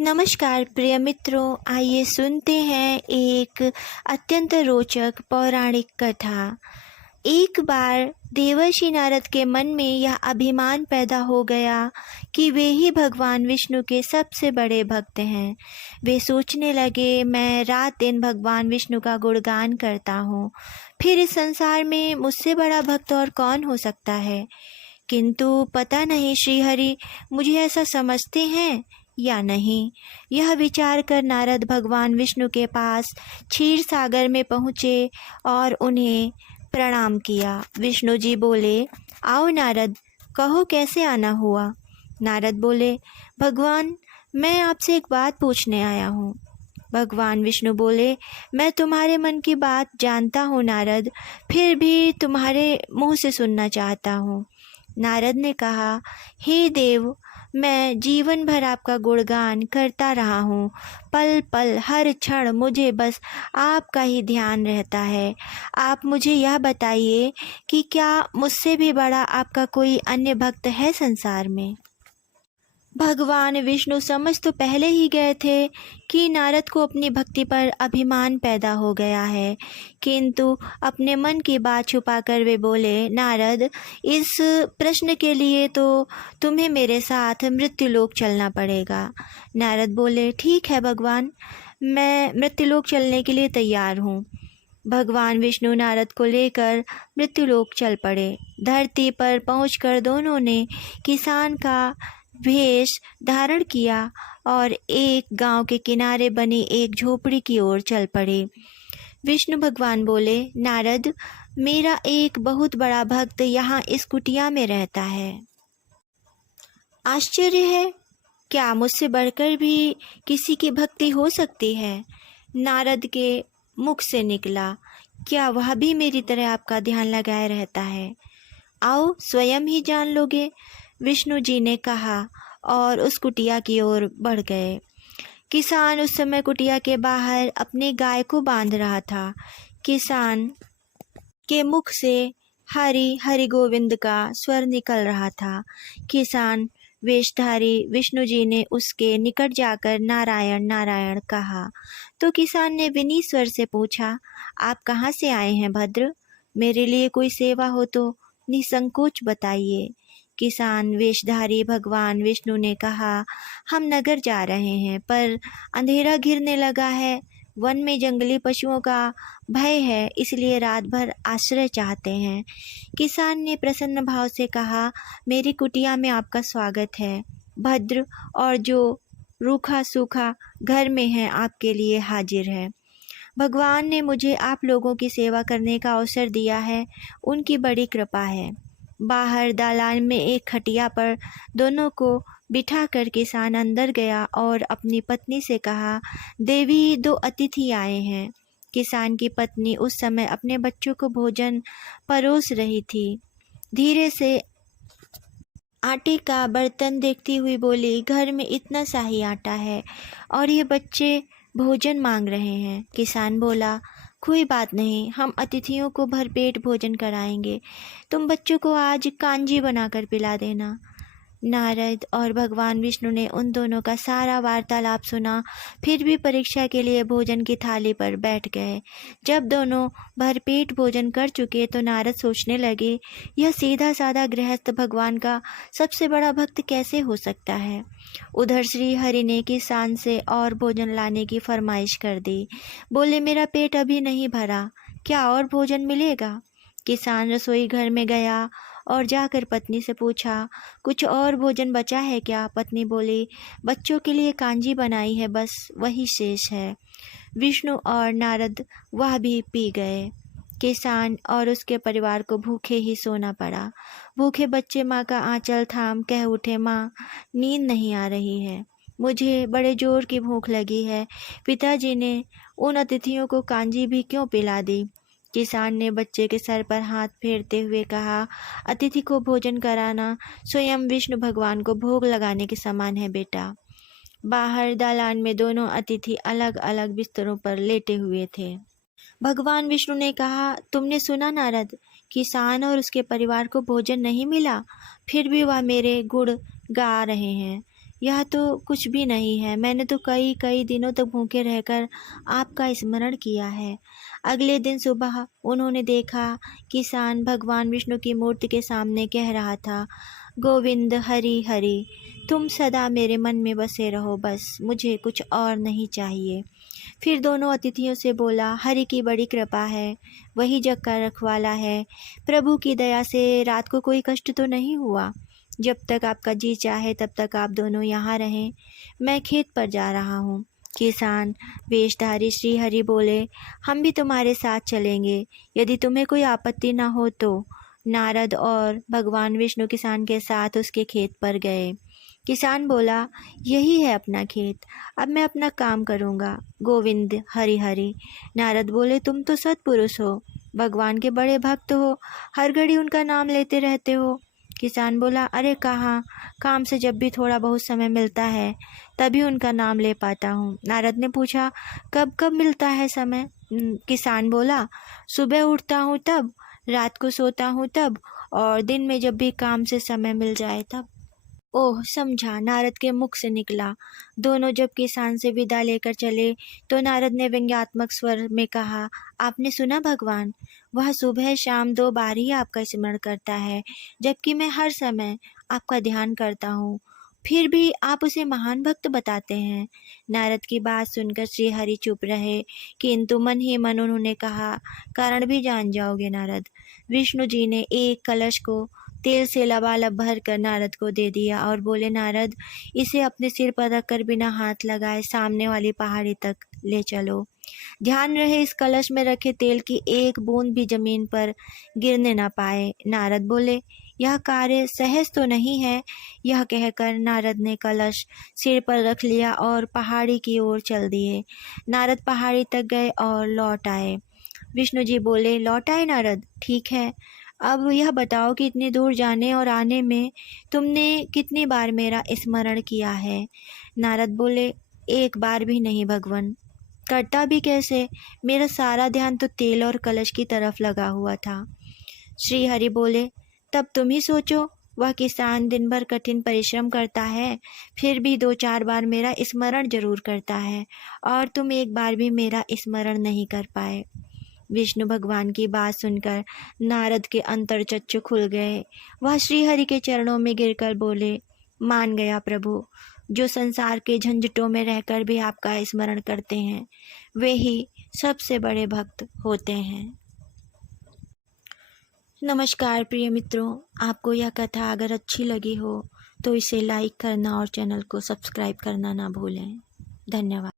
नमस्कार प्रिय मित्रों, आइए सुनते हैं एक अत्यंत रोचक पौराणिक कथा। एक बार देवर्षि नारद के मन में यह अभिमान पैदा हो गया कि वे ही भगवान विष्णु के सबसे बड़े भक्त हैं। वे सोचने लगे, मैं रात दिन भगवान विष्णु का गुणगान करता हूँ, फिर इस संसार में मुझसे बड़ा भक्त और कौन हो सकता है। किंतु पता नहीं श्रीहरि मुझे ऐसा समझते हैं या नहीं। यह विचार कर नारद भगवान विष्णु के पास क्षीर सागर में पहुँचे और उन्हें प्रणाम किया। विष्णु जी बोले, आओ नारद, कहो कैसे आना हुआ। नारद बोले, भगवान मैं आपसे एक बात पूछने आया हूँ। भगवान विष्णु बोले, मैं तुम्हारे मन की बात जानता हूँ नारद, फिर भी तुम्हारे मुँह से सुनना चाहता हूँ। नारद ने कहा, हे देव, मैं जीवन भर आपका गुणगान करता रहा हूँ। पल पल हर क्षण मुझे बस आपका ही ध्यान रहता है। आप मुझे यह बताइए कि क्या मुझसे भी बड़ा आपका कोई अन्य भक्त है संसार में। भगवान विष्णु समझ तो पहले ही गए थे कि नारद को अपनी भक्ति पर अभिमान पैदा हो गया है, किंतु अपने मन की बात छुपाकर वे बोले, नारद, इस प्रश्न के लिए तो तुम्हें मेरे साथ मृत्युलोक चलना पड़ेगा। नारद बोले, ठीक है भगवान, मैं मृत्युलोक चलने के लिए तैयार हूँ। भगवान विष्णु नारद को लेकर मृत्युलोक चल पड़े। धरती पर पहुंचकर दोनों ने किसान का वेश धारण किया और एक गांव के किनारे बनी एक झोपड़ी की ओर चल पड़े। विष्णु भगवान बोले, नारद, मेरा एक बहुत बड़ा भक्त यहाँ इस कुटिया में रहता है। आश्चर्य है, क्या मुझसे बढ़कर भी किसी की भक्ति हो सकती है। नारद के मुख से निकला, क्या वह भी मेरी तरह आपका ध्यान लगाए रहता है। आओ स्वयं ही जान लोगे, विष्णु जी ने कहा और उस कुटिया की ओर बढ़ गए। किसान उस समय कुटिया के बाहर अपने गाय को बांध रहा था। किसान के मुख से हरि हरि गोविंद का स्वर निकल रहा था। किसान वेशधारी विष्णु जी ने उसके निकट जाकर नारायण नारायण कहा तो किसान ने विनीत स्वर से पूछा, आप कहाँ से आए हैं भद्र, मेरे लिए कोई सेवा हो तो निसंकोच बताइए। किसान वेशधारी भगवान विष्णु ने कहा, हम नगर जा रहे हैं पर अंधेरा घिरने लगा है, वन में जंगली पशुओं का भय है, इसलिए रात भर आश्रय चाहते हैं। किसान ने प्रसन्न भाव से कहा, मेरी कुटिया में आपका स्वागत है। भद्र और जो रूखा सूखा घर में है आपके लिए हाजिर है। भगवान ने मुझे आप लोगों की सेवा करने का अवसर दिया है, उनकी बड़ी कृपा है। बाहर दालान में एक खटिया पर दोनों को बिठाकर किसान अंदर गया और अपनी पत्नी से कहा, देवी, दो अतिथि आए हैं। किसान की पत्नी उस समय अपने बच्चों को भोजन परोस रही थी। धीरे से आटे का बर्तन देखती हुई बोली, घर में इतना सा ही आटा है और ये बच्चे भोजन मांग रहे हैं। किसान बोला, कोई बात नहीं, हम अतिथियों को भरपेट भोजन कराएंगे, तुम बच्चों को आज कांजी बनाकर पिला देना। नारद और भगवान विष्णु ने उन दोनों का सारा वार्तालाप सुना, फिर भी परीक्षा के लिए भोजन की थाली पर बैठ गए। जब दोनों भरपेट भोजन कर चुके तो नारद सोचने लगे, यह सीधा साधा गृहस्थ भगवान का सबसे बड़ा भक्त कैसे हो सकता है। उधर श्री हरि ने किसान से और भोजन लाने की फरमाइश कर दी। बोले, मेरा पेट अभी नहीं भरा, क्या और भोजन मिलेगा। किसान रसोई घर में गया और जाकर पत्नी से पूछा, कुछ और भोजन बचा है क्या। पत्नी बोली, बच्चों के लिए कांजी बनाई है, बस वही शेष है। विष्णु और नारद वह भी पी गए। किसान और उसके परिवार को भूखे ही सोना पड़ा। भूखे बच्चे माँ का आंचल थाम कह उठे, माँ, नींद नहीं आ रही है, मुझे बड़े जोर की भूख लगी है। पिताजी ने उन अतिथियों को कांजी भी क्यों पिला दी। किसान ने बच्चे के सर पर हाथ फेरते हुए कहा, अतिथि को भोजन कराना स्वयं विष्णु भगवान को भोग लगाने के समान है बेटा। बाहर दालान में दोनों अतिथि अलग अलग बिस्तरों पर लेटे हुए थे। भगवान विष्णु ने कहा, तुमने सुना नारद, किसान और उसके परिवार को भोजन नहीं मिला, फिर भी वह मेरे गुण गा रहे हैं। यह तो कुछ भी नहीं है। मैंने तो कई कई दिनों तक भूखे रहकर आपका स्मरण किया है। अगले दिन सुबह उन्होंने देखा किसान भगवान विष्णु की मूर्ति के सामने कह रहा था, गोविंद हरि हरि, तुम सदा मेरे मन में बसे रहो, बस मुझे कुछ और नहीं चाहिए। फिर दोनों अतिथियों से बोला, हरि की बड़ी कृपा है, वही जग का रखवाला है। प्रभु की दया से रात को कोई कष्ट तो नहीं हुआ। जब तक आपका जी चाहे तब तक आप दोनों यहाँ रहें, मैं खेत पर जा रहा हूँ। किसान वेशधारी श्री हरि बोले, हम भी तुम्हारे साथ चलेंगे, यदि तुम्हें कोई आपत्ति न हो तो। नारद और भगवान विष्णु किसान के साथ उसके खेत पर गए। किसान बोला, यही है अपना खेत, अब मैं अपना काम करूँगा। गोविंद हरि हरि। नारद बोले, तुम तो सत्पुरुष हो, भगवान के बड़े भक्त हो, हर घड़ी उनका नाम लेते रहते हो। किसान बोला, अरे कहाँ, काम से जब भी थोड़ा बहुत समय मिलता है तभी उनका नाम ले पाता हूँ। नारद ने पूछा, कब कब मिलता है समय? किसान बोला, सुबह उठता हूँ तब, रात को सोता हूँ तब, और दिन में जब भी काम से समय मिल जाए तब। ओह, समझा, नारद के मुख से निकला। दोनों जब किसान से विदा लेकर चले तो नारद ने व्यंग्यात्मक स्वर में कहा, आपने सुना भगवान, वह सुबह शाम 2 बार ही आपका स्मरण करता है, जबकि मैं हर समय आपका ध्यान करता हूँ, फिर भी आप उसे महान भक्त बताते हैं। नारद की बात सुनकर श्री हरि चुप रहे, किंतु मन ही मन उन्होंने कहा, कारण भी जान जाओगे नारद। विष्णु जी ने एक कलश को तेल से लबालब भर कर नारद को दे दिया और बोले, नारद, इसे अपने सिर पर रखकर बिना हाथ लगाए सामने वाली पहाड़ी तक ले चलो। ध्यान रहे इस कलश में रखे तेल की एक बूंद भी जमीन पर गिरने न पाए। नारद बोले, यह कार्य सहज तो नहीं है। यह कहकर नारद ने कलश सिर पर रख लिया और पहाड़ी की ओर चल दिए। नारद पहाड़ी तक गए और लौट आए। विष्णु जी बोले, लौट आए नारद, ठीक है, अब यह बताओ कि इतनी दूर जाने और आने में तुमने कितनी बार मेरा स्मरण किया है? नारद बोले, एक बार भी नहीं भगवन। करता भी कैसे? मेरा सारा ध्यान तो तेल और कलश की तरफ लगा हुआ था। श्री हरि बोले, तब तुम ही सोचो, वह किसान दिन भर कठिन परिश्रम करता है, फिर भी 2-4 बार मेरा स्मरण जरूर करता है, और तुम एक बार भी मेरा स्मरण नहीं कर पाए। विष्णु भगवान की बात सुनकर नारद के अंतर्चक्षु खुल गए। वह श्री हरि के चरणों में गिरकर बोले, मान गया प्रभु, जो संसार के झंझटों में रहकर भी आपका स्मरण करते हैं, वे ही सबसे बड़े भक्त होते हैं। नमस्कार प्रिय मित्रों, आपको यह कथा अगर अच्छी लगी हो तो इसे लाइक करना और चैनल को सब्सक्राइब करना ना भूलें। धन्यवाद।